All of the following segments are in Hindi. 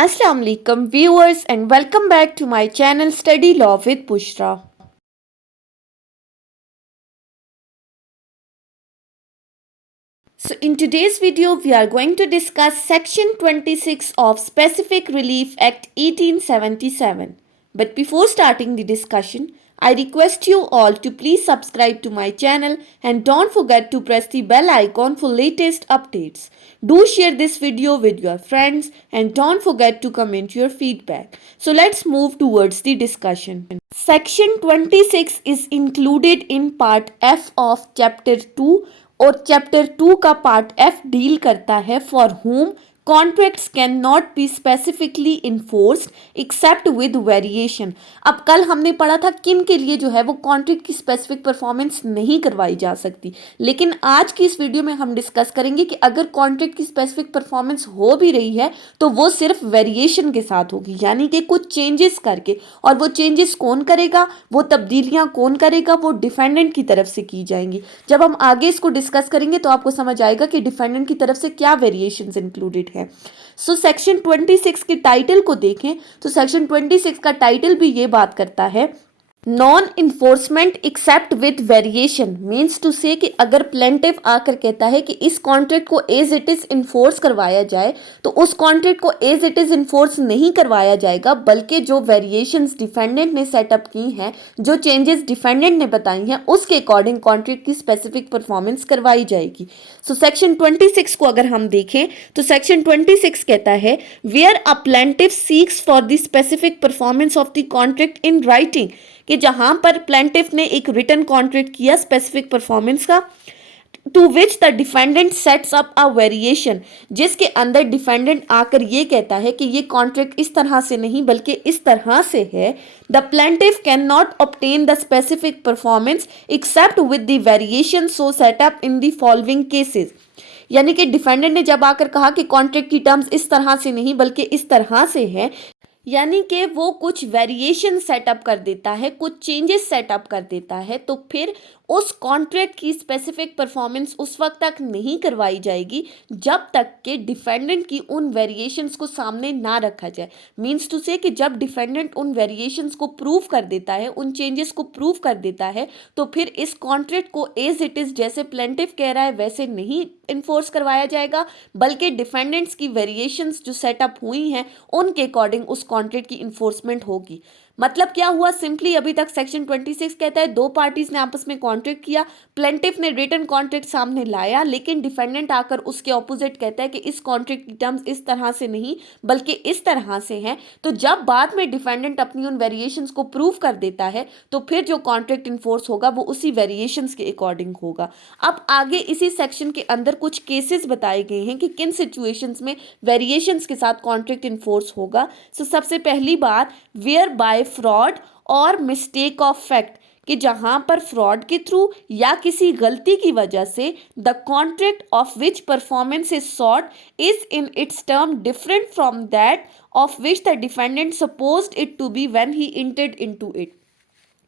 Assalamu alaikum viewers and welcome back to my channel Study Law with Bushra. So in today's video we are going to discuss section 26 of Specific Relief Act 1877. But before starting the discussion, I request you all to please subscribe to my channel and don't forget to press the bell icon for latest updates. Do share this video with your friends and don't forget to comment your feedback. So let's move towards the discussion. Section 26 is included in part F of chapter 2 और चैप्टर 2 का पार्ट एफ डील करता है for home contracts can not be specifically enforced except with variation. अब कल हमने पढ़ा था किन के लिए जो है वो कॉन्ट्रैक्ट की स्पेसिफिक परफॉर्मेंस नहीं करवाई जा सकती, लेकिन आज की इस वीडियो में हम डिस्कस करेंगे कि अगर कॉन्ट्रैक्ट की स्पेसिफिक परफॉर्मेंस हो भी रही है तो वो सिर्फ वेरिएशन के साथ होगी, यानी कि कुछ चेंजेस करके। और वो चेंजेस कौन करेगा, वो तब्दीलियां कौन करेगा, वो डिफेंडेंट की तरफ से की जाएंगी। जब हम आगे इसको डिस्कस करेंगे तो आपको समझ आएगा कि डिफेंडेंट की तरफ से क्या वेरिएशंस इंक्लूडेड है। सो सेक्शन 26 के टाइटल को देखें तो सेक्शन 26 का टाइटल भी ये बात करता है non enforcement except with variation. Means to say कि अगर प्लेंटिव आकर कहता है कि इस कॉन्ट्रैक्ट को एज इट इज इन्फोर्स करवाया जाए तो उस कॉन्ट्रैक्ट को एज इट इज इन्फोर्स नहीं करवाया जाएगा, बल्कि जो वेरिएशंस डिफेंडेंट ने सेटअप की हैं, जो चेंजेस डिफेंडेंट ने बताई हैं, उसके अकॉर्डिंग कॉन्ट्रैक्ट की स्पेसिफिक परफॉर्मेंस करवाई जाएगी। सो सेक्शन 26 को अगर हम देखें तो सेक्शन 26 कहता है where a plaintiff seeks for the specific performance of the contract in writing, कि जहां पर प्लेंटिफ ने एक रिटन कॉन्ट्रैक्ट किया स्पेसिफिक परफॉर्मेंस का, to which the defendant sets up a variation, जिसके अंदर डिफेंडेंट आकर ये कहता है कि ये कॉन्ट्रैक्ट इस तरह से नहीं बल्कि इस तरह से है। The plaintiff can not obtain the specific performance except with the variation so set up in the following cases. यानी कि डिफेंडेंट ने जब आकर कहा कि कॉन्ट्रैक्ट की टर्म्स इस तरह से नहीं बल्कि इस तरह से है, यानी कि वो कुछ वेरिएशन सेटअप कर देता है, कुछ चेंजेस सेटअप कर देता है, तो फिर उस कॉन्ट्रैक्ट की स्पेसिफिक परफॉर्मेंस उस वक्त तक नहीं करवाई जाएगी जब तक कि डिफेंडेंट की उन वेरिएशंस को सामने ना रखा जाए। मींस टू से कि जब डिफेंडेंट उन वेरिएशंस को प्रूव कर देता है, उन चेंजेस को प्रूव कर देता है, तो फिर इस कॉन्ट्रैक्ट को एज इट इज जैसे प्लेंटिफ कह रहा है वैसे नहीं इन्फोर्स करवाया जाएगा, बल्कि डिफेंडेंट्स की वेरिएशंस जो सेटअप हुई हैं उनके अकॉर्डिंग उस कॉन्ट्रैक्ट की इन्फोर्समेंट होगी। मतलब क्या हुआ, सिंपली अभी तक सेक्शन 26 कहता है दो पार्टीज ने आपस में कॉन्ट्रैक्ट किया, प्लेंटिफ ने रिटन कॉन्ट्रैक्ट सामने लाया, लेकिन डिफेंडेंट आकर उसके ऑपोजिट कहता है कि इस कॉन्ट्रैक्ट की टर्म्स इस तरह से नहीं बल्कि इस तरह से हैं। तो जब बाद में डिफेंडेंट अपनी उन वेरिएशंस को प्रूव कर देता है तो फिर जो कॉन्ट्रैक्ट इन्फोर्स होगा वो उसी वेरिएशंस के अकॉर्डिंग होगा। अब आगे इसी सेक्शन के अंदर कुछ केसेस बताए गए हैं कि किन सिचुएशंस में वेरिएशंस के साथ कॉन्ट्रैक्ट इन्फोर्स होगा। सो सबसे पहली बात, वेयर बाय फ्रॉड और मिस्टेक ऑफ फैक्ट, कि जहां पर फ्रॉड के थ्रू या किसी गलती की वजह से the contract of which performance is sought is in its term different from that of which the defendant supposed it to be when he entered into it,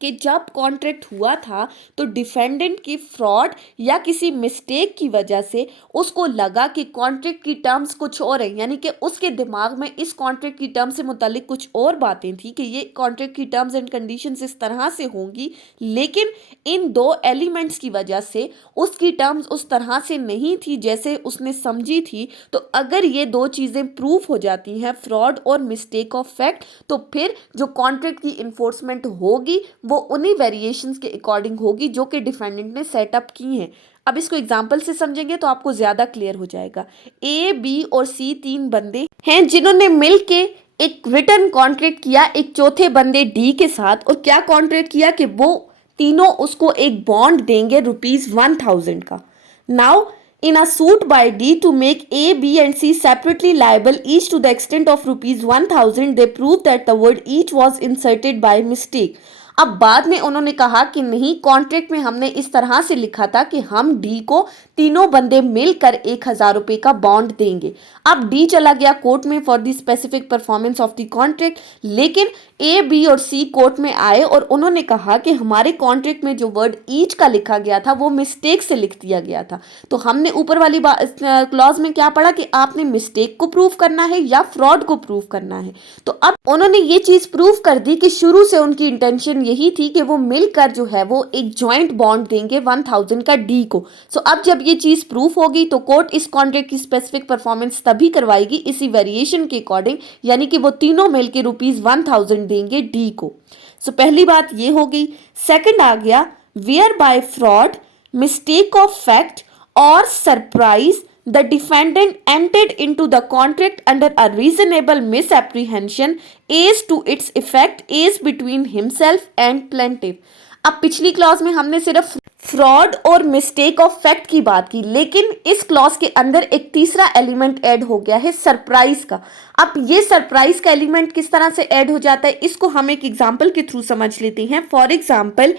कि जब कॉन्ट्रैक्ट हुआ था तो डिफेंडेंट की फ्रॉड या किसी मिस्टेक की वजह से उसको लगा कि कॉन्ट्रैक्ट की टर्म्स कुछ और है, यानी कि उसके दिमाग में इस कॉन्ट्रैक्ट की टर्म्स से मुतालिक कुछ और बातें थी कि ये कॉन्ट्रैक्ट की टर्म्स एंड कंडीशंस इस तरह से होंगी, लेकिन इन दो एलिमेंट्स की वजह से उसकी टर्म्स उस तरह से नहीं थी जैसे उसने समझी थी। तो अगर ये दो चीज़ें प्रूव हो जाती हैं, फ्रॉड और मिस्टेक ऑफ फैक्ट, तो फिर जो कॉन्ट्रैक्ट की इन्फोर्समेंट होगी वो उन्हीं वेरिएशंस के अकॉर्डिंग होगी जो कि डिफेंडेंट ने सेटअप की हैं। अब इसको एग्जांपल से समझेंगे तो आपको ज्यादा क्लियर हो जाएगा। ए, बी और सी तीन बंदे हैं जिन्होंने मिलके एक रिटन कॉन्ट्रैक्ट किया एक चौथे बंदे डी के साथ, और क्या कॉन्ट्रैक्ट किया कि वो तीनों उसको एक बॉन्ड देंगे ₹1000 का। Now in a suit by D to make A, B and C separately liable each to the extent of ₹1000, they prove that the word each was inserted by mistake. अब बाद में उन्होंने कहा कि नहीं, कॉन्ट्रैक्ट में हमने इस तरह से लिखा था कि हम डी को तीनों बंदे मिलकर 1,000 रुपए का बॉन्ड देंगे। अब डी चला गया कोर्ट में for the specific performance of the contract, लेकिन ए, बी और सी कोर्ट में आए और उन्होंने कहा कि हमारे कॉन्ट्रैक्ट में जो वर्ड ईच का लिखा गया था वो मिस्टेक से लिख दिया गया था। तो हमने ऊपर वाली क्लॉज में क्या पढ़ा कि आपने मिस्टेक को प्रूव करना है या फ्रॉड को प्रूव करना है। तो अब उन्होंने ये चीज प्रूव कर दी कि शुरू से उनकी इंटेंशन यही थी कि वो मिलकर जो है वो एक जॉइंट बॉन्ड देंगे 1,000 का डी को। सो अब जब ये चीज प्रूफ होगी तो कोर्ट इस कॉन्ट्रैक्ट की स्पेसिफिक परफॉर्मेंस तभी करवाएगी इसी वेरिएशन के अकॉर्डिंग, यानी कि वो तीनों मिलकर ₹1,000 देंगे डी को। सो पहली बात ये हो गई। सेकंड आ गया where by fraud, mistake of fact और surprise the defendant entered into the contract under a reasonable misapprehension as to its effect as between himself and plaintiff। अब पिछली क्लॉज में हमने सिर्फ फ्रॉड और मिस्टेक ऑफ फैक्ट की बात की, लेकिन इस क्लॉज के अंदर एक तीसरा एलिमेंट ऐड हो गया है सरप्राइज का। अब ये सरप्राइज का एलिमेंट किस तरह से ऐड हो जाता है इसको हम एक एग्जांपल के थ्रू समझ लेते हैं। For example,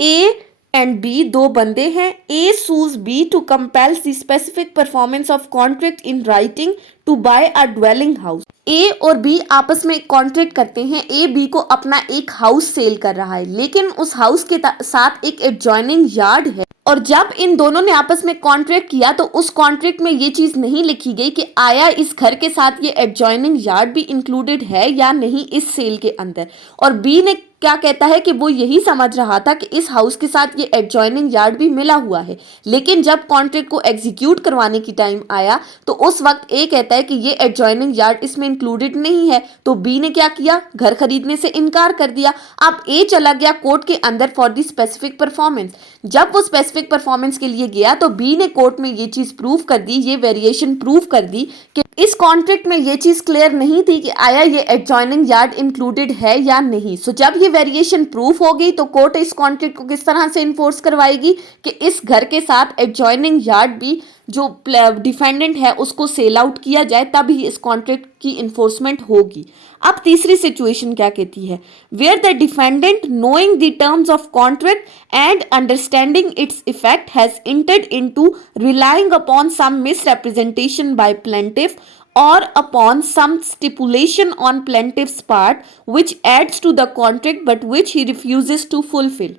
A and B दो बंदे हैं। A sues B to compels the specific performance of contract in writing to buy a dwelling house. A और बी आपस में एक कॉन्ट्रैक्ट करते हैं। ए बी को अपना एक हाउस सेल कर रहा है, लेकिन उस हाउस के साथ एक एडजॉइनिंग यार्ड है। और जब इन दोनों ने आपस में कॉन्ट्रैक्ट किया तो उस कॉन्ट्रैक्ट में ये चीज नहीं लिखी गई कि आया इस घर के साथ ये एडजॉइनिंग यार्ड भी इंक्लूडेड है या नहीं इस सेल के अंदर। और बी ने क्या कहता है कि वो यही समझ रहा था कि इस हाउस के साथ ये एडजॉइनिंग यार्ड भी मिला हुआ है, लेकिन जब कॉन्ट्रैक्ट को एग्जीक्यूट करवाने की टाइम आया तो उस वक्त ए कहता है कि ये एडजॉइनिंग यार्ड इसमें इंक्लूडेड नहीं है। तो बी ने क्या किया, घर खरीदने से इनकार कर दिया। अब ए चला गया कोर्ट के अंदर फॉर द स्पेसिफिक परफॉर्मेंस। जब वो स्पेसिफिक परफॉर्मेंस के लिए गया तो बी ने कोर्ट में ये चीज प्रूव कर दी, ये वेरिएशन प्रूव कर दी कि इस कॉन्ट्रैक्ट में ये चीज क्लियर नहीं थी कि आया ये एडजॉइनिंग यार्ड इंक्लूडेड है या नहीं। सो जब ये वेरिएशन प्रूफ हो गई तो कोर्ट इस कॉन्ट्रैक्ट को किस तरह से इन्फोर्स करवाएगी कि इस घर के साथ एडजॉइनिंग यार्ड भी जो डिफेंडेंट है उसको सेल आउट किया जाए, तब ही इस कॉन्ट्रैक्ट की इन्फोर्समेंट होगी। अब तीसरी सिचुएशन क्या कहती है, where the defendant knowing the terms of contract and understanding its effect has entered into relying upon some misrepresentation by plaintiff or upon some stipulation on plaintiff's part which adds to the contract but which he refuses to fulfill।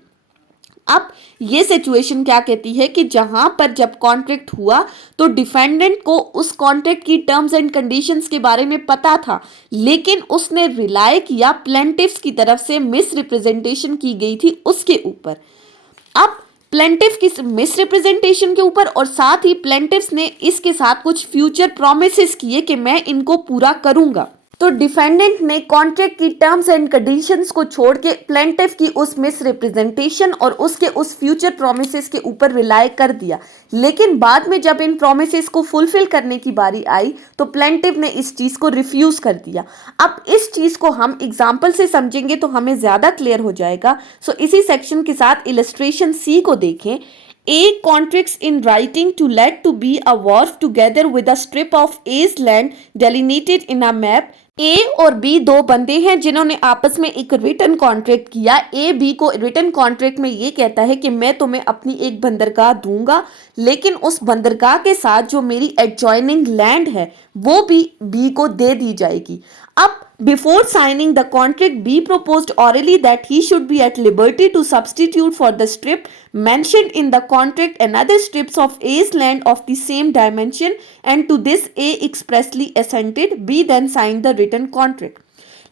अब ये सिचुएशन क्या कहती है कि जहां पर जब कॉन्ट्रैक्ट हुआ तो डिफेंडेंट को उस कॉन्ट्रैक्ट की टर्म्स एंड कंडीशंस के बारे में पता था, लेकिन उसने रिलाय किया प्लेंटिफ्स की तरफ से मिस रिप्रेजेंटेशन की गई थी उसके ऊपर। अब प्लेंटिफ की मिस रिप्रेजेंटेशन के ऊपर और साथ ही प्लेंटिफ्स ने इसके साथ कुछ फ्यूचर प्रोमिसेस किए कि मैं इनको पूरा करूंगा। तो डिफेंडेंट ने कॉन्ट्रैक्ट की टर्म्स एंड कंडीशंस को छोड़ के प्लेंटिफ की उस मिस रिप्रेजेंटेशन और उसके उस फ्यूचर प्रोमिसेस के ऊपर रिलाय कर दिया, लेकिन बाद में जब इन प्रोमिसेस को फुलफिल करने की बारी आई तो प्लेंटिफ ने इस चीज को रिफ्यूज कर दिया। अब इस चीज को हम एग्जाम्पल से समझेंगे तो हमें ज्यादा क्लियर हो जाएगा। सो इसी सेक्शन के साथ इलस्ट्रेशन सी को देखें। A contracts in writing to let to be a wharf together with a strip of A's land delineated in a map। ए और बी दो बंदे हैं जिन्होंने आपस में एक रिटन कॉन्ट्रैक्ट किया। ए बी को रिटन कॉन्ट्रैक्ट में ये कहता है कि मैं तुम्हें अपनी एक बंदरगाह दूंगा, लेकिन उस बंदरगाह के साथ जो मेरी एडजॉइनिंग लैंड है वो भी बी को दे दी जाएगी। अब before signing the contract, B proposed orally that he should be at liberty to substitute for the strip mentioned in the contract another strips of A's land of the same dimension, and to this A expressly assented। B then signed the written contract।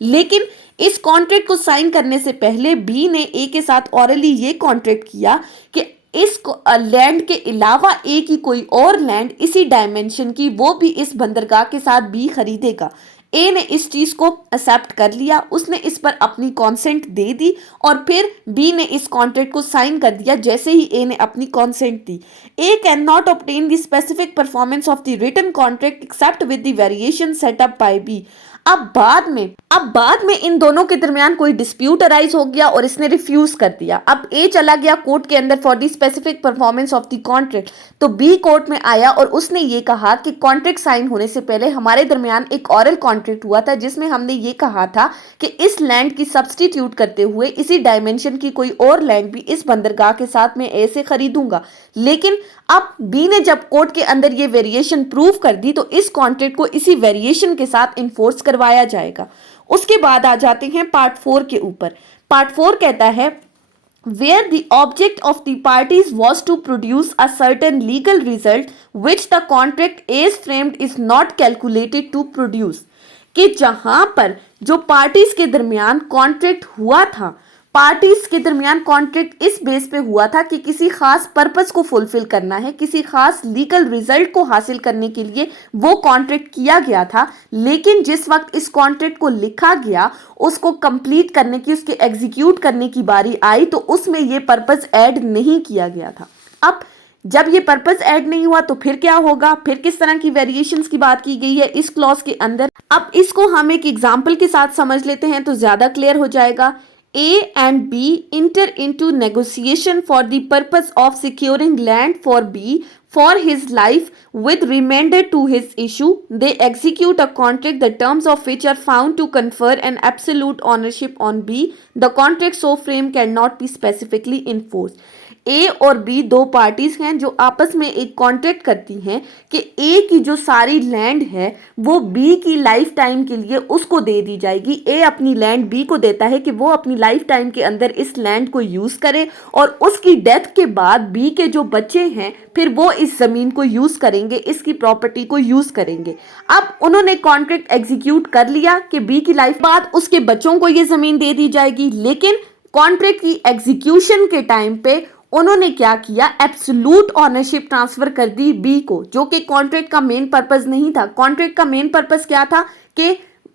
लेकिन इस कॉन्ट्रैक्ट को साइन करने से पहले बी ने ए के साथ ऑरली ये कॉन्ट्रैक्ट किया कि इस लैंड के अलावा ए की कोई और लैंड इसी डायमेंशन की वो भी इस बंदरगाह के साथ बी खरीदेगा। ए ने इस चीज को एक्सेप्ट कर लिया, उसने इस पर अपनी कॉन्सेंट दे दी और फिर बी ने इस कॉन्ट्रैक्ट को साइन कर दिया जैसे ही ए ने अपनी कॉन्सेंट दी। A can not obtain the specific performance of the written contract except with the variation set up by B. अब बाद में इन दोनों के दरमियान कोई डिस्प्यूट अराइज हो गया और इसने रिफ्यूज कर दिया। अब ए चला गया कोर्ट के अंदर for the specific performance of the contract, तो बी कोर्ट में आया और उसने ये कहा कि कॉन्ट्रैक्ट साइन होने से पहले हमारे दरमियान एक ऑरल कॉन्ट्रैक्ट हुआ था जिसमें हमने ये कहा था कि इस लैंड की सब्सटीट्यूट करते हुए इसी डायमेंशन की कोई और लैंड भी इस बंदरगाह के साथ मैं ए से खरीदूंगा। लेकिन अब बी ने जब कोर्ट के अंदर ये वेरिएशन प्रूव कर दी तो इस कॉन्ट्रैक्ट को इसी वेरिएशन के साथ इन्फोर्स करवाया जाएगा। उसके बाद आ जाते हैं पार्ट 4 के ऊपर। पार्ट 4 कहता है where the object of the parties was to produce a certain legal result which the contract as framed is not calculated to produce, कि जहां पर जो पार्टीज के दरमियान कॉन्ट्रैक्ट हुआ था, पार्टीज के दरमियान कॉन्ट्रैक्ट इस बेस पे हुआ था कि किसी खास पर्पस को फुलफिल करना है, किसी खास लीगल रिजल्ट को हासिल करने के लिए वो कॉन्ट्रैक्ट किया गया था। लेकिन जिस वक्त इस कॉन्ट्रैक्ट को लिखा गया, उसको कंप्लीट करने की, उसके एग्जीक्यूट करने की बारी आई तो उसमें ये पर्पस ऐड नहीं किया गया था। अब जब ये पर्पस ऐड नहीं हुआ तो फिर क्या होगा, फिर किस तरह की वेरिएशंस की बात की गई है इस क्लॉज के अंदर। अब इसको हम एक एग्जांपल के साथ समझ लेते हैं तो ज्यादा क्लियर हो जाएगा। A and B enter into negotiation for the purpose of securing land for B for his life with remainder to his issue. They execute a contract the terms of which are found to confer an absolute ownership on B. The contract so framed cannot be specifically enforced. ए और बी दो पार्टीज हैं जो आपस में एक कॉन्ट्रैक्ट करती हैं कि ए की जो सारी लैंड है वो बी की लाइफ टाइम के लिए उसको दे दी जाएगी। ए अपनी लैंड बी को देता है कि वो अपनी लाइफ टाइम के अंदर इस लैंड को यूज करे और उसकी डेथ के बाद बी के जो बच्चे हैं फिर वो इस जमीन को यूज करेंगे, इसकी प्रॉपर्टी को यूज करेंगे। अब उन्होंने कॉन्ट्रैक्ट एग्जीक्यूट कर लिया कि बी की लाइफ बाद उसके बच्चों को ये जमीन दे दी जाएगी, लेकिन कॉन्ट्रैक्ट की एग्जीक्यूशन के टाइम पे उन्होंने क्या किया, एब्सोल्यूट ऑनरशिप ट्रांसफर कर दी बी को, जो कि कॉन्ट्रैक्ट का मेन पर्पस नहीं था। कॉन्ट्रैक्ट का मेन पर्पस क्या था कि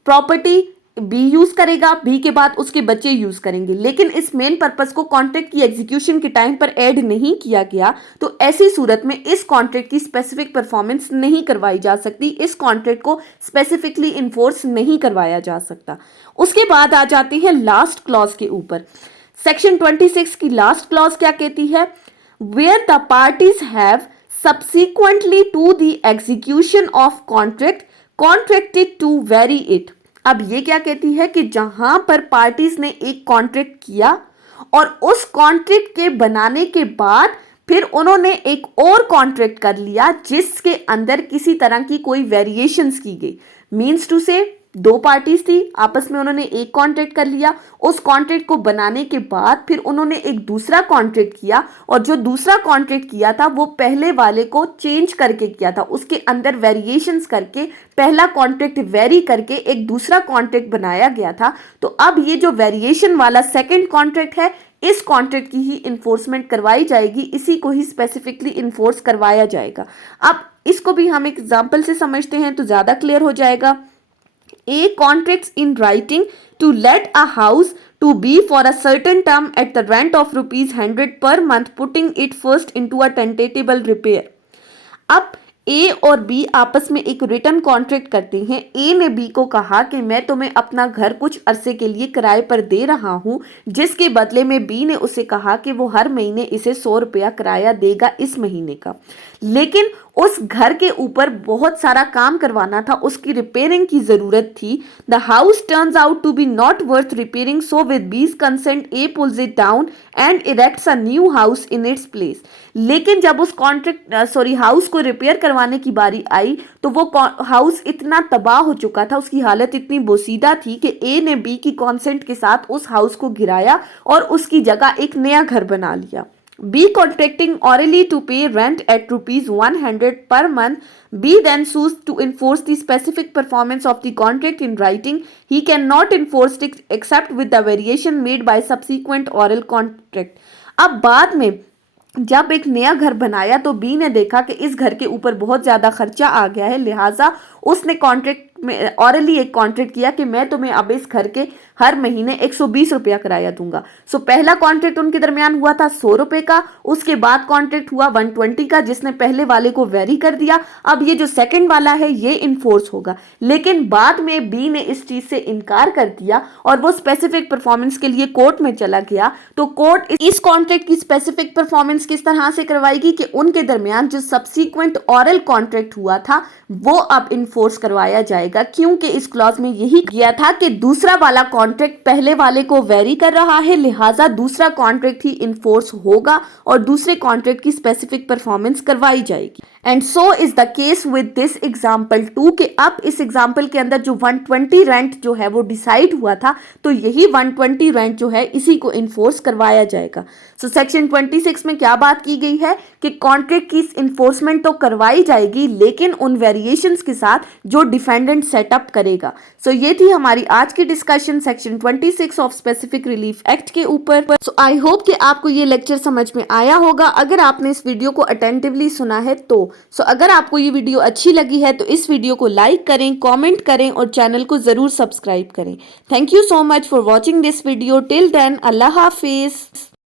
प्रॉपर्टी बी यूज करेगा, बी के बाद उसके बच्चे यूज करेंगे, लेकिन इस मेन पर्पस को कॉन्ट्रैक्ट की एग्जीक्यूशन के टाइम पर ऐड नहीं किया गया। तो ऐसी सूरत में इस कॉन्ट्रैक्ट की स्पेसिफिक परफॉर्मेंस नहीं करवाई जा सकती, इस कॉन्ट्रैक्ट को स्पेसिफिकली इन्फोर्स नहीं करवाया जा सकता। उसके बाद आ जाते हैं लास्ट क्लॉज के ऊपर। सेक्शन 26 की लास्ट क्लॉज क्या कहती है, where the parties have subsequently to the execution of contract contracted to vary it. अब ये क्या कहती है कि जहां पर पार्टीज ने एक कॉन्ट्रैक्ट किया और उस कॉन्ट्रैक्ट के बनाने के बाद फिर उन्होंने एक और कॉन्ट्रैक्ट कर लिया जिसके अंदर किसी तरह की कोई वेरिएशंस की गई। मीन्स टू से दो पार्टीज थी, आपस में उन्होंने एक कॉन्ट्रैक्ट कर लिया, उस कॉन्ट्रैक्ट को बनाने के बाद फिर उन्होंने एक दूसरा कॉन्ट्रैक्ट किया और जो दूसरा कॉन्ट्रैक्ट किया था वो पहले वाले को चेंज करके किया था, उसके अंदर वेरिएशंस करके पहला कॉन्ट्रैक्ट वेरी करके एक दूसरा कॉन्ट्रैक्ट बनाया गया था। तो अब ये जो वेरिएशन वाला सेकेंड कॉन्ट्रैक्ट है, इस कॉन्ट्रैक्ट की ही इन्फोर्समेंट करवाई जाएगी, इसी को ही स्पेसिफिकली इन्फोर्स करवाया जाएगा। अब इसको भी हम एक एग्जाम्पल से समझते हैं तो ज्यादा क्लियर हो जाएगा। A contracts in writing to let a house to B for a certain term at the rent of ₹100 per month, putting it first into a tentable repair. अब ए और बी आपस में एक रिटर्न कॉन्ट्रैक्ट करते हैं। ए ने बी को कहा कि मैं तुम्हें अपना घर कुछ अरसे के लिए किराए पर दे रहा हूं, जिसके बदले में बी ने उसे कहा कि वो हर महीने इसे 100 रुपया किराया देगा इस महीने का। लेकिन उस घर के ऊपर बहुत सारा काम करवाना था, उसकी रिपेयरिंग की जरूरत थी। The house turns out to be not worth repairing, so with B's consent A pulls it down and erects a new house in its place. लेकिन जब उस हाउस को रिपेयर करवाने की बारी आई तो वो हाउस इतना तबाह हो चुका था, उसकी हालत इतनी बोसीदा थी कि ए ने बी की कॉन्सेंट के साथ उस हाउस को गिराया और उसकी जगह एक नया घर बना लिया। B contracting orally to pay rent at ₹100 per month, B then sues to enforce the specific performance of the contract in writing. He cannot enforce it except with the variation made by subsequent oral contract. अब बाद में जब एक नया घर बनाया तो बी ने देखा कि इस घर के ऊपर बहुत ज़्यादा खर्चा आ गया है, लिहाजा उसने कॉन्ट्रैक्ट में ऑरली एक कॉन्ट्रैक्ट किया कि मैं तुम्हें अब इस घर के हर महीने 120 रुपया किराया दूंगा। सो पहला कॉन्ट्रैक्ट उनके दरमियान हुआ था 100 रुपए का, उसके बाद कॉन्ट्रैक्ट हुआ 120 का जिसने पहले वाले को वेरी कर दिया। अब ये जो सेकंड वाला है ये इन्फोर्स होगा, लेकिन बाद में बी ने इस चीज से इनकार कर दिया और वो स्पेसिफिक परफॉर्मेंस के लिए कोर्ट में चला गया। तो कोर्ट इस कॉन्ट्रैक्ट की स्पेसिफिक परफॉर्मेंस किस तरह से करवाएगी कि उनके दरमियान जो सब्सीक्वेंट ऑरल कॉन्ट्रैक्ट हुआ था वो अब इन्फोर्स करवाया जाएगा, क्योंकि इस क्लॉज में यही किया था कि दूसरा वाला कॉन्ट्रैक्ट पहले वाले को वेरी कर रहा है, लिहाजा दूसरा कॉन्ट्रैक्ट ही इन्फोर्स होगा और दूसरे कॉन्ट्रैक्ट की स्पेसिफिक परफॉर्मेंस करवाई जाएगी। And so is the case with this example 2 कि अब इस एग्जाम्पल के अंदर जो 120 रेंट जो है वो डिसाइड हुआ था, तो यही 120 रेंट जो है इसी को इन्फोर्स करवाया जाएगा। सो सेक्शन 26 में क्या बात की गई है कि कॉन्ट्रैक्ट की इन्फोर्समेंट तो करवाई जाएगी लेकिन उन वेरिएशंस के साथ जो डिफेंडेंट सेटअप करेगा। सो ये थी हमारी आज की discussion section 26 of specific relief act के ऊपर। सो आई होप कि आपको ये लेक्चर समझ में आया होगा अगर आपने इस वीडियो को अटेंटिवली सुना है तो। अगर आपको ये वीडियो अच्छी लगी है तो इस वीडियो को लाइक करें, कमेंट करें और चैनल को जरूर सब्सक्राइब करें। Thank you so much for watching this video. Till then, अल्लाह हाफिज।